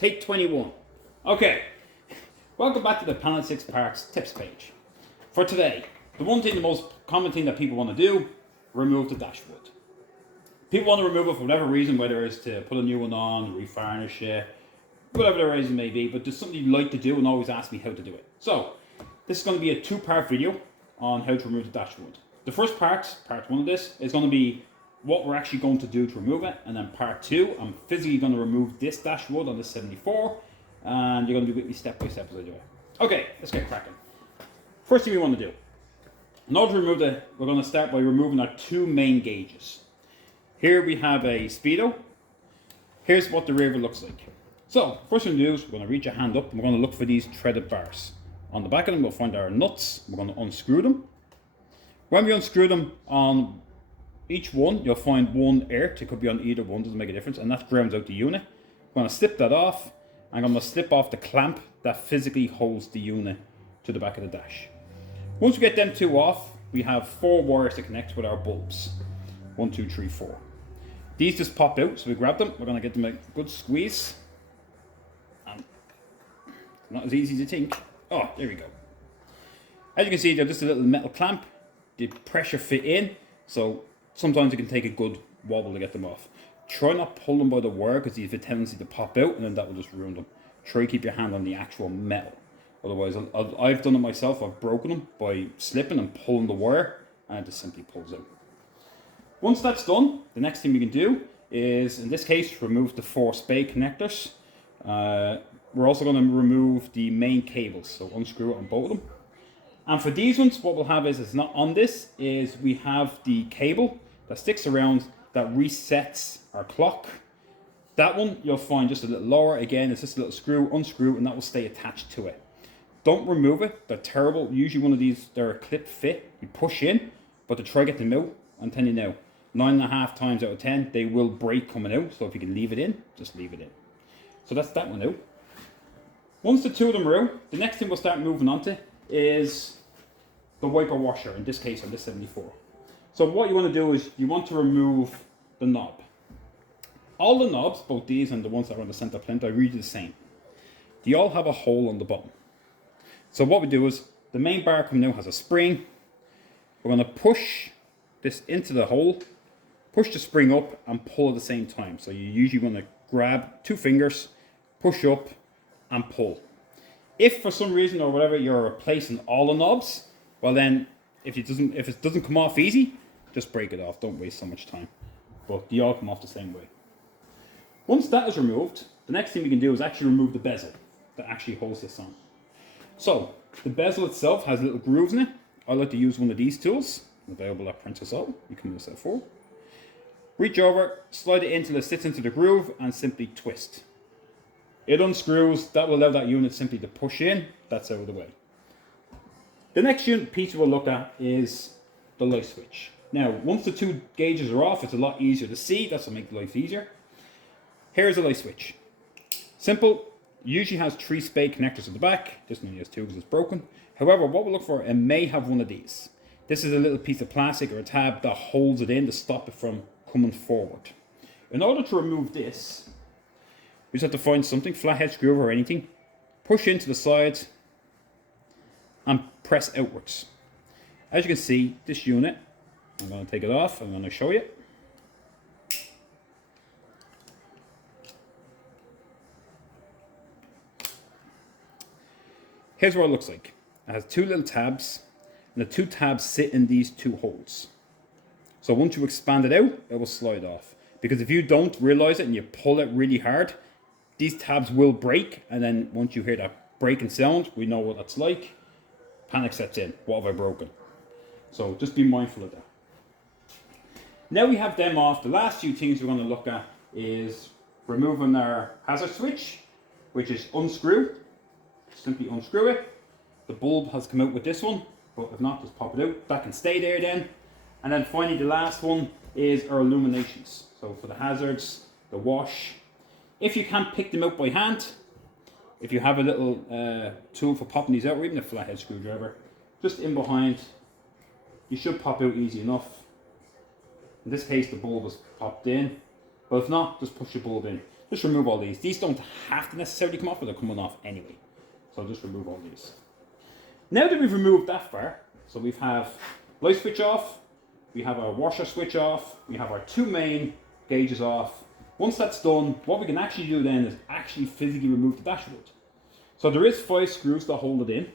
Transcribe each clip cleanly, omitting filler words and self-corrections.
Take 21. Okay, welcome back to the Tr6 Parks tips page. For today, the most common thing that people want to do, remove the dashboard. People want to remove it for whatever reason, whether it's to put a new one on, refurnish it, whatever the reason may be, but there's something you like to do and always ask me how to do it. So, this is going to be a two-part video on how to remove the dashboard. The first part one of this, is going to be what we're actually going to do to remove it, and then part two, I'm physically going to remove this dashboard on the 74, and you're going to be with me step by step as I do it. Okay, let's get cracking. First thing we want to do, in order to remove we're going to start by removing our two main gauges. Here we have a speedo. Here's what the rear looks like. So, first thing to do is we're going to reach your hand up and we're going to look for these threaded bars. On the back of them we'll find our nuts. We're going to unscrew them. When we unscrew them, on each one you'll find one earth. It could be on either one, doesn't make a difference, and that grounds out the unit. I'm going to slip that off. I'm going to slip off the clamp that physically holds the unit to the back of the dash. Once we get them two off, we have 4 wires to connect with our bulbs. 1, 2, 3, 4. These just pop out, so we grab them. We're going to get them a good squeeze. And not as easy as you think. Oh, there we go. As you can see, they're just a little metal clamp. The pressure fit in, so sometimes it can take a good wobble to get them off. Try not pull them by the wire because they have a tendency to pop out, and then that will just ruin them. Try to keep your hand on the actual metal. Otherwise, I've done it myself. I've broken them by slipping and pulling the wire, and it just simply pulls out. Once that's done, the next thing we can do is, in this case, remove the 4 spade connectors. We're also going to remove the main cables, so unscrew it on both of them. And for these ones, what we'll have is, it's not on this, is we have the cable that sticks around that resets our clock. That one you'll find just a little lower. Again, it's just a little screw, unscrew, and that will stay attached to it. Don't remove it, they're terrible. Usually one of these, they're a clip fit. You push in, but to try to get them out, I'm telling you now, 9.5 times out of 10, they will break coming out. So if you can leave it in, just leave it in. So that's that one out. Once the two of them are out, the next thing we'll start moving on to is the wiper washer, in this case on this 74. So what you want to do is you want to remove the knob. All the knobs, both these and the ones that are on the center plinth, are really the same. They all have a hole on the bottom. So what we do is, the main bar coming out has a spring. We're going to push this into the hole, push the spring up and pull at the same time. So you usually want to grab 2 fingers, push up and pull. If for some reason or whatever you're replacing all the knobs, well then if it doesn't come off easy, just break it off. Don't waste so much time. But they all come off the same way. Once that is removed, the next thing we can do is actually remove the bezel that actually holds this on. So the bezel itself has little grooves in it. I like to use one of these tools, available at Tr6. You can use that for. Reach over, slide it in until it sits into the groove, and simply twist. It unscrews. That will allow that unit simply to push in. That's out of the way. The next piece we'll look at is the light switch. Now, once the 2 gauges are off, it's a lot easier to see. That's what makes life easier. Here's a light switch. Simple. Usually has 3 spade connectors at the back. This one only has 2 because it's broken. However, what we'll look for, it may have one of these. This is a little piece of plastic or a tab that holds it in to stop it from coming forward. In order to remove this, we just have to find something, flathead screw or anything, push into the sides and press outwards. As you can see, this unit, I'm going to take it off, I'm going to show you. Here's what it looks like. It has 2 little tabs, and the 2 tabs sit in these 2 holes. So once you expand it out, it will slide off. Because if you don't realize it and you pull it really hard, these tabs will break, and then once you hear that breaking sound, we know what that's like. Panic sets in. What have I broken? So just be mindful of that. Now we have them off, the last few things we're going to look at is removing our hazard switch, which is unscrew. Simply unscrew it. The bulb has come out with this one, but if not, just pop it out. That can stay there then. And then finally the last one is our illuminations. So for the hazards, the wash. If you can't pick them out by hand, if you have a little tool for popping these out, or even a flathead screwdriver, just in behind, you should pop out easy enough. In this case, the bulb is popped in, but if not, just push the bulb in. just remove all these. These don't have to necessarily come off, but they're coming off anyway. So I'll just remove all these. Now that we've removed that far, so we have light switch off, we have our washer switch off, we have our 2 main gauges off. Once that's done, what we can actually do then is actually physically remove the dashboard. So there is 5 screws that hold it in.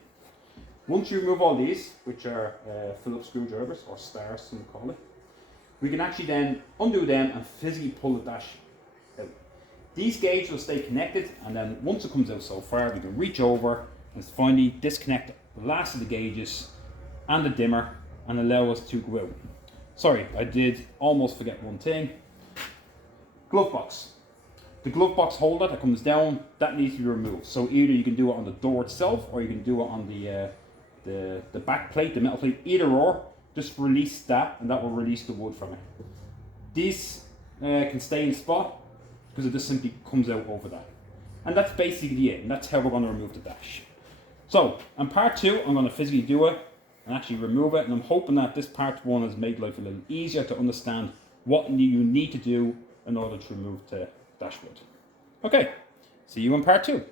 Once you remove all these, which are Phillips screwdrivers, or stars some call it, we can actually then undo them and physically pull the dash out. These gauges will stay connected, and then once it comes out so far, we can reach over and finally disconnect the last of the gauges and the dimmer and allow us to go out. Sorry, I did almost forget one thing. Glove box. The glove box holder that comes down, that needs to be removed. So either you can do it on the door itself, or you can do it on the back plate, the metal plate, either or. Just release that, and that will release the wood from it. These can stay in spot because it just simply comes out over that. And that's basically it, and that's how we're going to remove the dash. So, in part 2, I'm going to physically do it and actually remove it, and I'm hoping that this part 1 has made life a little easier to understand what you need to do in order to remove the dashboard. Okay, see you in part 2.